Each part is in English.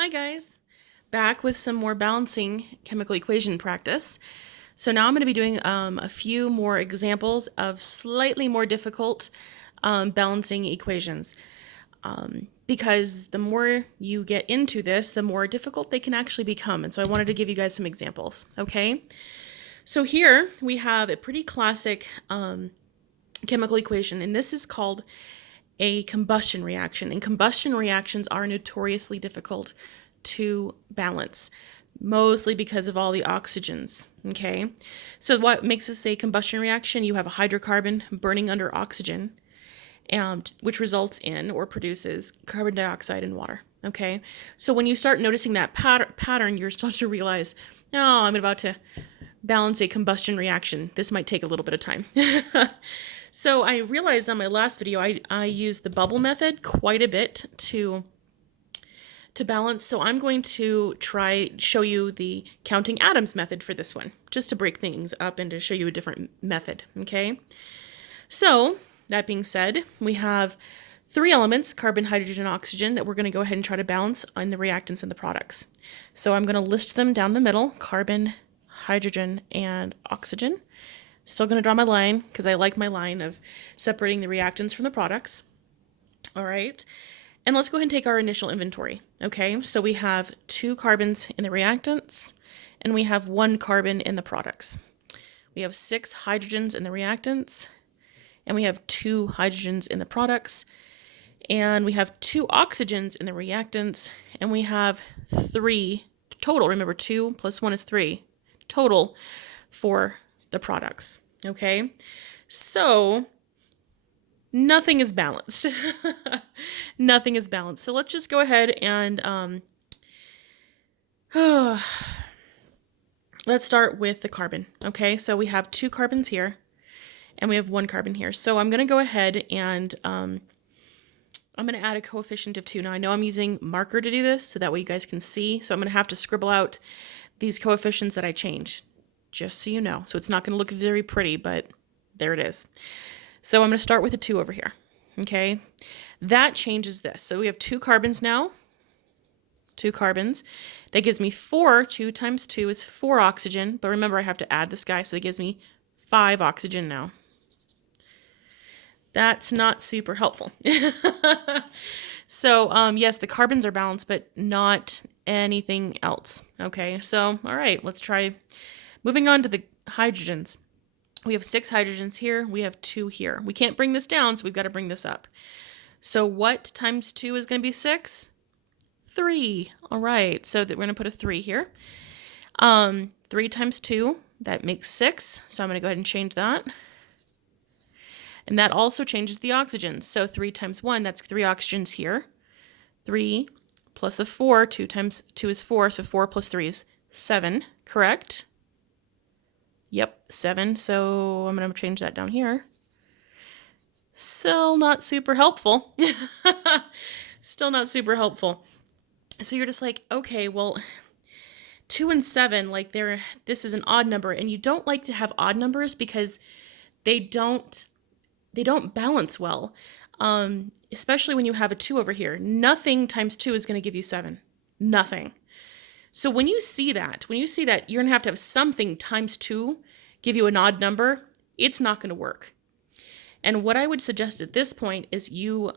Hi guys, back with some more balancing chemical equation practice. So now I'm going to be doing a few more examples of slightly more difficult balancing equations. Because the more you get into this, the more difficult they can actually become. And so I wanted to give you guys some examples, okay? So here we have a pretty classic chemical equation, and this is called a combustion reaction. And combustion reactions are notoriously difficult to balance, mostly because of all the oxygens, okay? So what makes this a combustion reaction? You have a hydrocarbon burning under oxygen, which results in or produces carbon dioxide and water, okay? So when you start noticing that pattern, you're starting to realize, oh, I'm about to balance a combustion reaction. This might take a little bit of time. So I realized on my last video, I used the bubble method quite a bit to balance. So I'm going to show you the counting atoms method for this one, just to break things up and to show you a different method, okay? So that being said, we have three elements, carbon, hydrogen, and oxygen, that we're going to go ahead and try to balance on the reactants and the products. So I'm going to list them down the middle, carbon, hydrogen, and oxygen. Still going to draw my line because I like my line of separating the reactants from the products. All right. And let's go ahead and take our initial inventory. Okay. So we have 2 carbons in the reactants and we have 1 carbon in the products. We have 6 hydrogens in the reactants and we have 2 hydrogens in the products. And we have 2 oxygens in the reactants and we have 3 total. Remember, 2 plus 1 is 3 total for the products, okay? So nothing is balanced. Nothing is balanced. So let's just go ahead and let's start with the carbon, okay? So we have 2 carbons here and we have 1 carbon here. So I'm going to go ahead and I'm going to add a coefficient of 2. Now I know I'm using marker to do this so that way you guys can see. So I'm going to have to scribble out these coefficients that I changed, just so you know. So it's not going to look very pretty, but there it is. So I'm going to start with a 2 over here, okay? That changes this. So we have 2 carbons now, 2 carbons. That gives me 4. 2 times 2 is 4 oxygen, but remember I have to add this guy, so it gives me 5 oxygen now. That's not super helpful. So yes, the carbons are balanced, but not anything else, okay? So, all right, let's try moving on to the hydrogens. We have 6 hydrogens here. We have 2 here. We can't bring this down, so we've got to bring this up. So what times 2 is going to be 6? 3. All right, so that we're going to put a 3 here. 3 times 2, that makes 6. So I'm going to go ahead and change that. And that also changes the oxygens. So 3 times 1, that's 3 oxygens here. 3 plus the 4, 2 times 2 is 4, so 4 plus 3 is 7, correct? Yep, 7. So I'm going to change that down here. Still not super helpful. Still not super helpful. So you're just like, okay, well, 2 and 7, like this is an odd number, and you don't like to have odd numbers because they don't balance well. Especially when you have a 2 over here. Nothing times 2 is going to give you 7. Nothing. So when you see that you're going to have something times 2 give you an odd number, it's not going to work. And what I would suggest at this point is you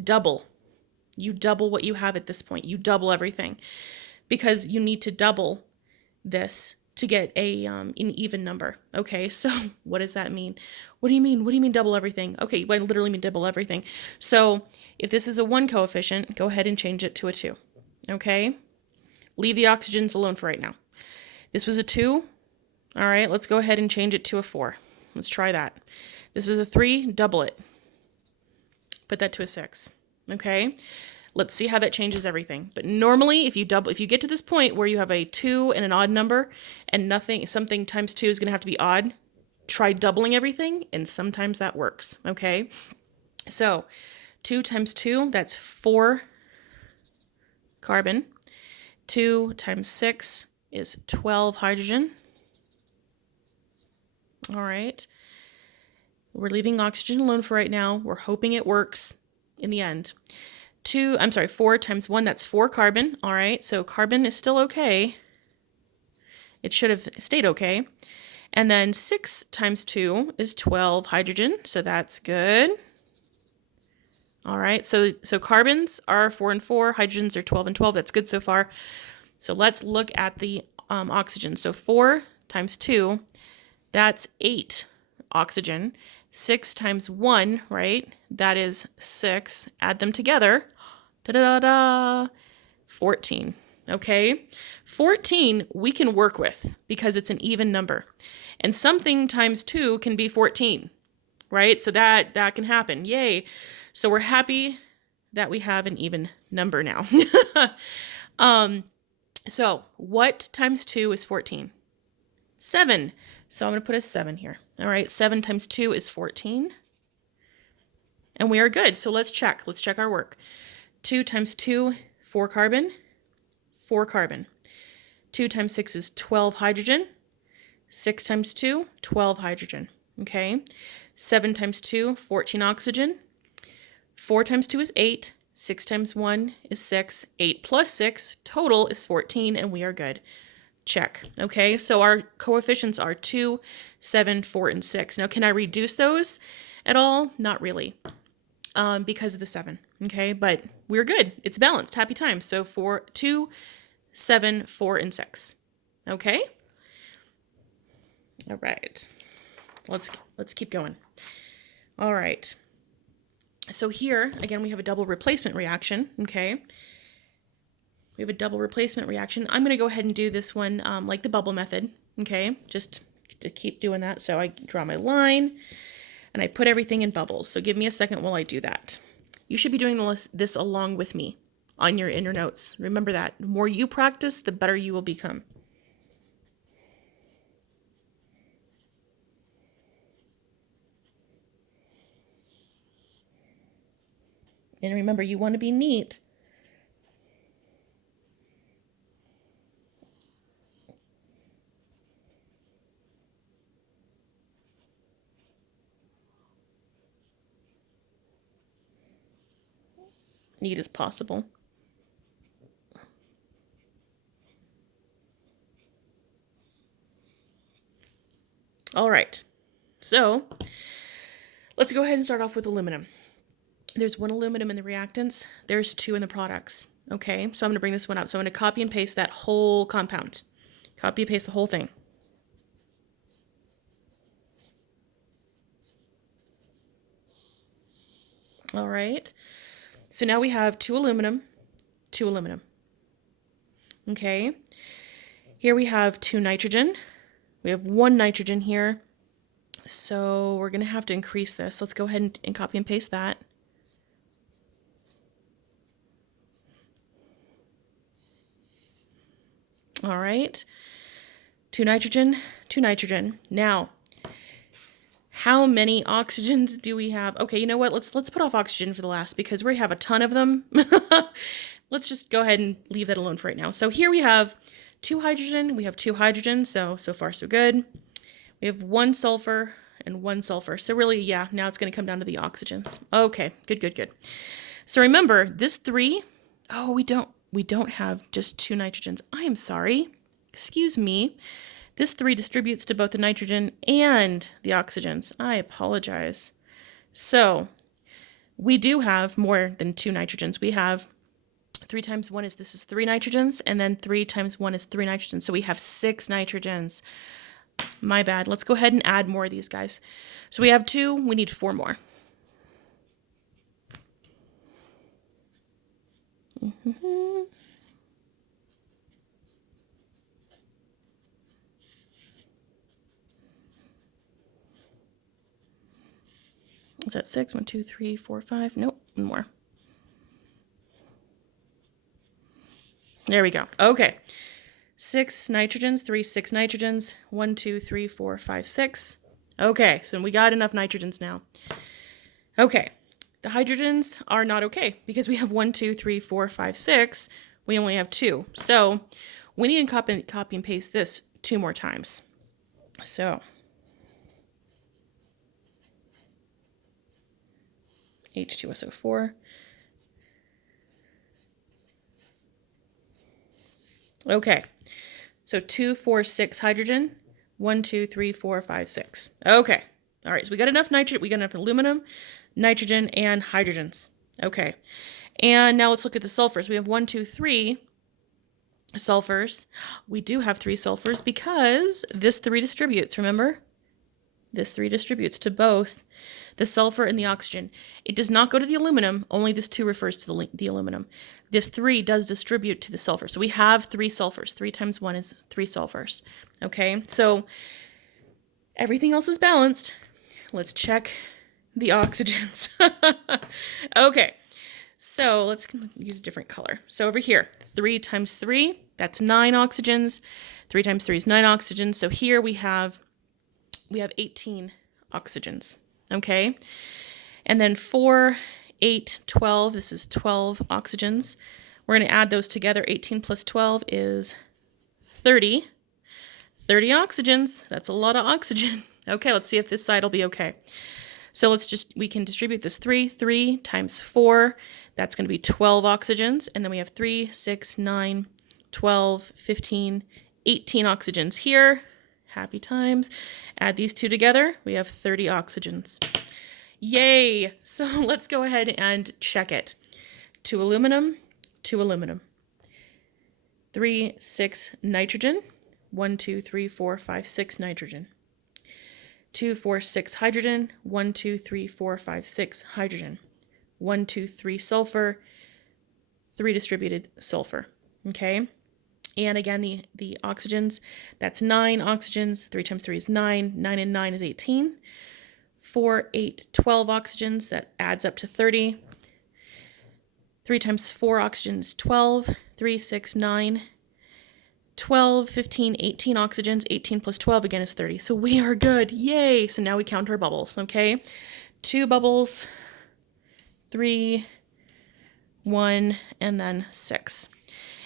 double. You double what you have at this point. You double everything because you need to double this to get an even number. Okay, so what does that mean? What do you mean? What do you mean double everything? Okay, I literally mean double everything. So if this is a 1 coefficient, go ahead and change it to a 2. Okay? Leave the oxygens alone for right now. This was a 2. All right, let's go ahead and change it to a 4. Let's try that. This is a 3, double it. Put that to a 6. Okay? Let's see how that changes everything. But normally, if you get to this point where you have a 2 and an odd number and something times 2 is going to have to be odd, try doubling everything, and sometimes that works. Okay? So 2 times 2, that's 4 carbon. 2 times 6 is 12 hydrogen. All right. We're leaving oxygen alone for right now. We're hoping it works in the end. 4 times 1, that's 4 carbon. All right, so carbon is still okay. It should have stayed okay. And then 6 times 2 is 12 hydrogen, so that's good. All right, so carbons are 4 and 4, hydrogens are 12 and 12. That's good so far. So let's look at the oxygen. So 4 times 2, that's 8 oxygen. 6 times 1, right? That is 6. Add them together. Da-da-da-da. 14. Okay? 14 we can work with because it's an even number. And something times 2 can be 14, right? So that can happen. Yay. So we're happy that we have an even number now. So what times 2 is 14? 7. So I'm going to put a 7 here. All right, 7 times 2 is 14. And we are good. So let's check. Let's check our work. 2 times 2, 4 carbon. 4 carbon. 2 times 6 is 12 hydrogen. 6 times 2, 12 hydrogen. Okay. 7 times 2, 14 oxygen. 4 times 2 is 8. 6 times 1 is 6. 8 plus 6, total is 14, and we are good. Check. Okay, so our coefficients are 2, 7, 4, and 6. Now, can I reduce those at all? Not really, because of the 7. Okay, but we're good. It's balanced. Happy times. So 2, 7, 4, and 6. Okay. All right. Let's keep going. All right. So here again we have a double replacement reaction. Okay. We have a double replacement reaction. I'm going to go ahead and do this one like the bubble method, okay? Just to keep doing that. So I draw my line, and I put everything in bubbles. So give me a second while I do that. You should be doing this along with me in your notes. Remember that. The more you practice, the better you will become. And remember, you want to be neat. Neat as possible. All right, so let's go ahead and start off with aluminum. There's 1 aluminum in the reactants. There's 2 in the products. Okay, so I'm going to bring this one up. So I'm going to copy and paste that whole compound. Copy and paste the whole thing. All right. So now we have 2 aluminum, 2 aluminum. Okay. Here we have 2 nitrogen. We have 1 nitrogen here. So we're going to have to increase this. Let's go ahead and copy and paste that. All right. 2 nitrogen, 2 nitrogen. Now, how many oxygens do we have? Okay, you know what? Let's put off oxygen for the last because we have a ton of them. Let's just go ahead and leave that alone for right now. So here we have 2 hydrogen. We have 2 hydrogen. So far so good. We have 1 sulfur and 1 sulfur. So really, yeah, now it's going to come down to the oxygens. Okay, good. So remember, this 3, oh, we don't have just 2 nitrogens. I am sorry. Excuse me. This 3 distributes to both the nitrogen and the oxygens. I apologize. So we do have more than 2 nitrogens. We have 3 times 1 is 3 nitrogens, and then 3 times 1 is 3 nitrogens. So we have 6 nitrogens. My bad. Let's go ahead and add more of these guys. So we have 2. We need 4 more. Is that 6? 1, 2, 3, 4, 5. Nope, one more. There we go. Okay. 6 nitrogens, 3 6 nitrogens, 1, 2, 3, 4, 5, 6. Okay, so we got enough nitrogens now. Okay, the hydrogens are not okay because we have 1, 2, 3, 4, 5, 6. We only have 2. So we need to copy and paste this 2 more times. So H2SO4. Okay, so 2, 4, 6 hydrogen. 1, 2, 3, 4, 5, 6. Okay. All right, so we got enough nitrogen, we got enough aluminum, nitrogen, and hydrogens. Okay. And now let's look at the sulfurs. We have 1, 2, 3 sulfurs. We do have 3 sulfurs because this 3 distributes, remember? This 3 distributes to both the sulfur and the oxygen. It does not go to the aluminum, only this 2 refers to the aluminum. This 3 does distribute to the sulfur. So we have 3 sulfurs. 3 times 1 is 3 sulfurs. Okay, so everything else is balanced. Let's check the oxygens. Okay, so let's use a different color. So over here, 3 times 3, that's 9 oxygens. 3 times 3 is 9 oxygens. So here we have 18 oxygens, okay? And then 4, 8, 12, this is 12 oxygens. We're going to add those together. 18 plus 12 is 30. 30 oxygens, that's a lot of oxygen. Okay, let's see if this side will be okay. So we can distribute this 3 times 4, that's going to be 12 oxygens. And then we have 3, 6, 9, 12, 15, 18 oxygens here. Happy times. Add these 2 together, we have 30 oxygens. Yay! So let's go ahead and check it. 2 aluminum, 2 aluminum. 3, 6 nitrogen. 1, 2, 3, 4, 5, 6 nitrogen. 2, 4, 6 hydrogen. 1, 2, 3, 4, 5, 6 hydrogen. 1, 2, 3 sulfur. 3 distributed sulfur. Okay? And again, the oxygens, that's 9 oxygens. 3 times 3 is 9. 9 and 9 is 18. 4, 8, 12 oxygens. That adds up to 30. 3 times 4 oxygens, 12. 3, 6, 9. 12, 15, 18 oxygens. 18 plus 12 again is 30. So we are good. Yay! So now we count our bubbles, okay? 2 bubbles, 3, 1, and then 6.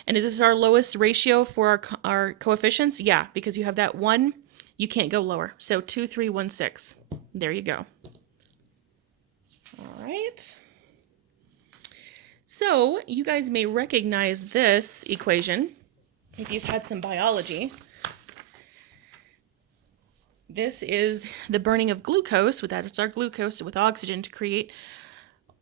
And is this our lowest ratio for our coefficients? Yeah, because you have that 1, you can't go lower. So 2, 3, 1, 6. There you go. All right. So you guys may recognize this equation if you've had some biology. This is the burning of glucose, that's our glucose with oxygen to create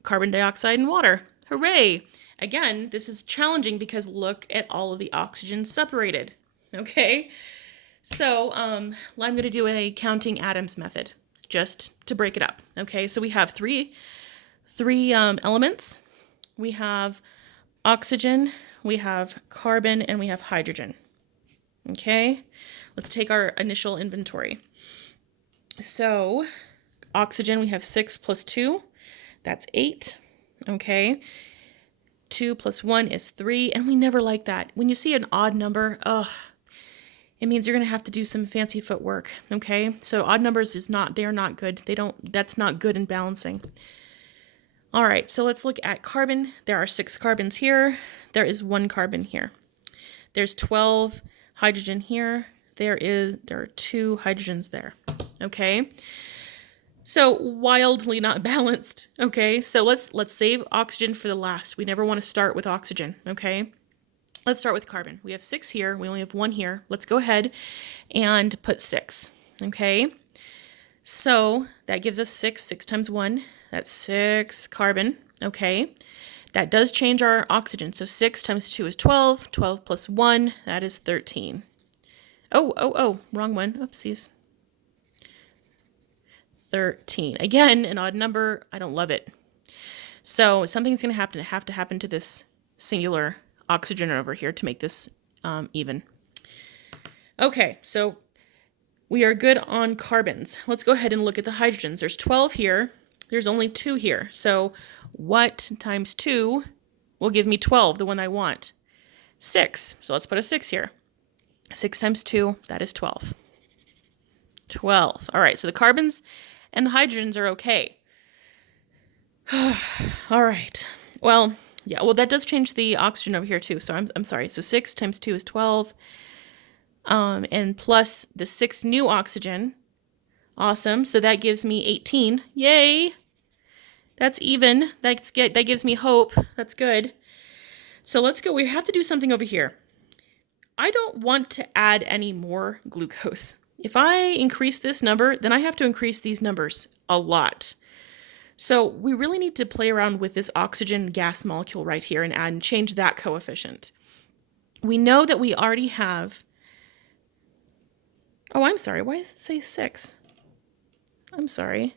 carbon dioxide and water. Hooray! Again, this is challenging because look at all of the oxygen separated, okay? So I'm going to do a counting atoms method just to break it up, okay? So we have three elements. We have oxygen, we have carbon, and we have hydrogen, okay? Let's take our initial inventory. So oxygen, we have 6 plus 2, that's 8, okay? 2 plus 1 is 3, and we never like that. When you see an odd number, it means you're going to have to do some fancy footwork, okay? So odd numbers they're not good. That's not good in balancing. All right, so let's look at carbon. There are 6 carbons here. There is 1 carbon here. There's 12 hydrogen here. There are 2 hydrogens there, okay? So wildly not balanced, okay? So let's save oxygen for the last. We never want to start with oxygen, okay? Let's start with carbon. We have 6 here. We only have 1 here. Let's go ahead and put 6, okay? So that gives us 6. 6 times 1, that's 6 carbon, okay? That does change our oxygen. So 6 times 2 is 12. 12 plus 1, that is 13. Oh, wrong one. Oopsies. 13. Again, an odd number. I don't love it. So something's going to have to happen to this singular oxygen over here to make this even. Okay, so we are good on carbons. Let's go ahead and look at the hydrogens. There's 12 here. There's only 2 here. So what times 2 will give me 12, the one I want? 6. So let's put a 6 here. 6 times 2, that is 12. 12. All right, so the carbons and the hydrogens are okay. All right. Well, yeah, well, that does change the oxygen over here too. So I'm sorry. So 6 times 2 is 12. And plus the 6 new oxygen. Awesome. So that gives me 18. Yay. That's even. That gives me hope. That's good. So let's go. We have to do something over here. I don't want to add any more glucose. If I increase this number, then I have to increase these numbers a lot. So we really need to play around with this oxygen gas molecule right here and change that coefficient. We know that we already have, oh, I'm sorry, why does it say 6? I'm sorry.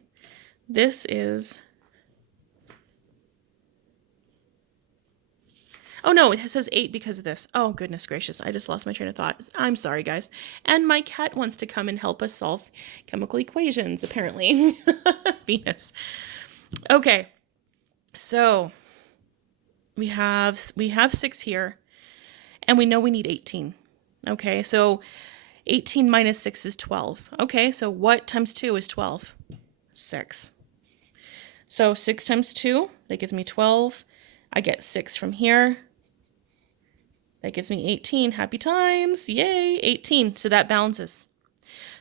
This is, oh no, it says 8 because of this. Oh, goodness gracious, I just lost my train of thought. I'm sorry, guys. And my cat wants to come and help us solve chemical equations, apparently. Venus. Okay, so we have 6 here, and we know we need 18. Okay, so 18 minus 6 is 12. Okay, so what times 2 is 12? 6. So 6 times 2, that gives me 12. I get 6 from here. That gives me 18. Happy times. Yay, 18. So that balances.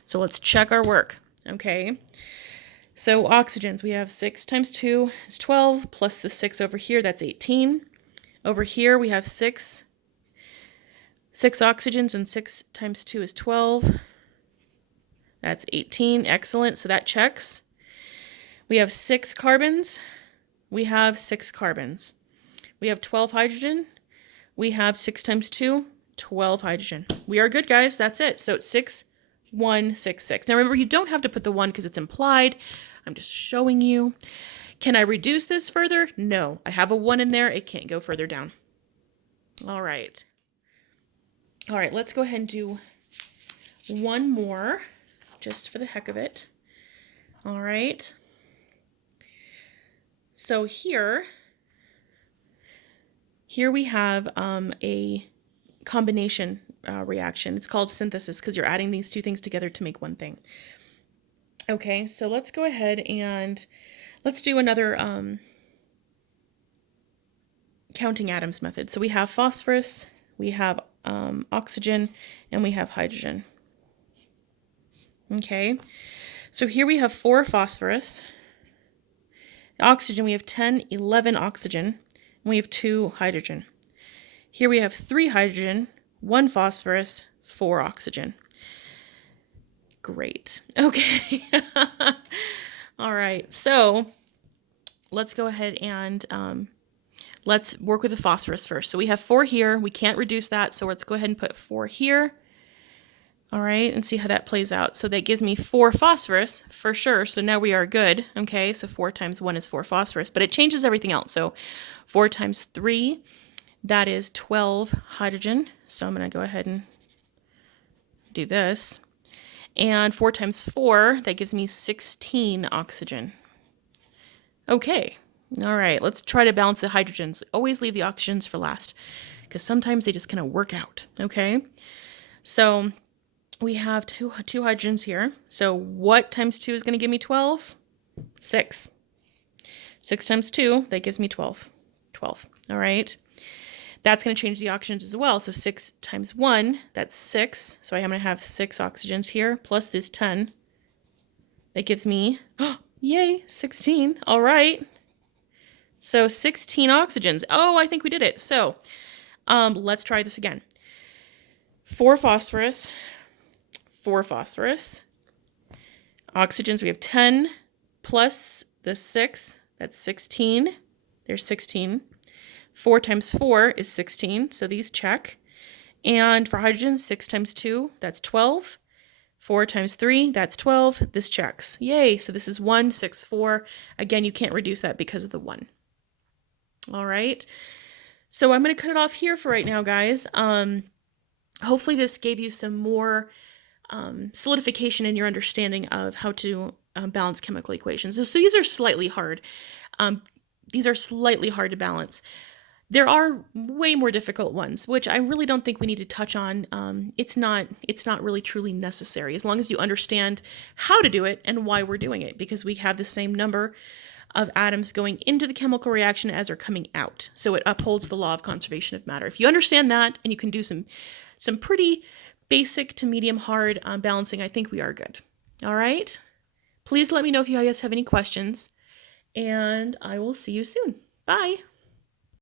So let's check our work. Okay. So oxygens, we have 6 times 2 is 12, plus the 6 over here, that's 18. Over here we have 6 oxygens, and 6 times 2 is 12. That's 18. Excellent. So that checks. We have 6 carbons. We have 6 carbons. We have 12 hydrogen. We have 6 times 2, 12 hydrogen. We are good, guys. That's it. So it's 6, 1, 6, 6. Now remember, you don't have to put the 1 because it's implied. I'm just showing you. Can I reduce this further? No. I have a 1 in there. It can't go further down. All right. All right, let's go ahead and do one more just for the heck of it. All right. So here we have a combination reaction. It's called synthesis because you're adding these two things together to make one thing. Okay, so let's go ahead and let's do another counting atoms method. So we have phosphorus, we have oxygen, and we have hydrogen. Okay, so here we have 4 phosphorus. Oxygen, we have 10, 11 oxygen, and we have 2 hydrogen. Here we have 3 hydrogen, 1 phosphorus, 4 oxygen. Great. Okay. All right. So let's go ahead and let's work with the phosphorus first. So we have 4 here. We can't reduce that. So let's go ahead and put 4 here. All right. And see how that plays out. So that gives me 4 phosphorus for sure. So now we are good. Okay. So 4 times 1 is 4 phosphorus, but it changes everything else. So 4 times 3, that is 12 hydrogen. So I'm going to go ahead and do this. And 4 times 4, that gives me 16 oxygen. Okay, all right, let's try to balance the hydrogens. Always leave the oxygens for last, because sometimes they just kind of work out, okay? So we have two hydrogens here. So what times 2 is going to give me 12? 6. 6 times 2, that gives me 12. 12, all right? That's going to change the oxygens as well. So 6 times 1, that's 6. So I'm going to have 6 oxygens here, plus this 10. That gives me, yay, 16. All right. So 16 oxygens. Oh, I think we did it. So let's try this again. 4 phosphorus, 4 phosphorus. Oxygens, we have 10 plus the 6, that's 16. There's 16. 4 times 4 is 16, so these check. And for hydrogen, 6 times 2, that's 12. 4 times 3, that's 12. This checks. Yay, so this is 1, 6, 4. Again, you can't reduce that because of the 1. All right, so I'm going to cut it off here for right now, guys. Hopefully this gave you some more solidification in your understanding of how to balance chemical equations. So these are slightly hard. These are slightly hard to balance. There are way more difficult ones, which I really don't think we need to touch on. It's not really truly necessary, as long as you understand how to do it and why we're doing it, because we have the same number of atoms going into the chemical reaction as are coming out. So it upholds the law of conservation of matter. If you understand that and you can do some pretty basic to medium hard balancing, I think we are good. All right? Please let me know if you guys have any questions, and I will see you soon. Bye.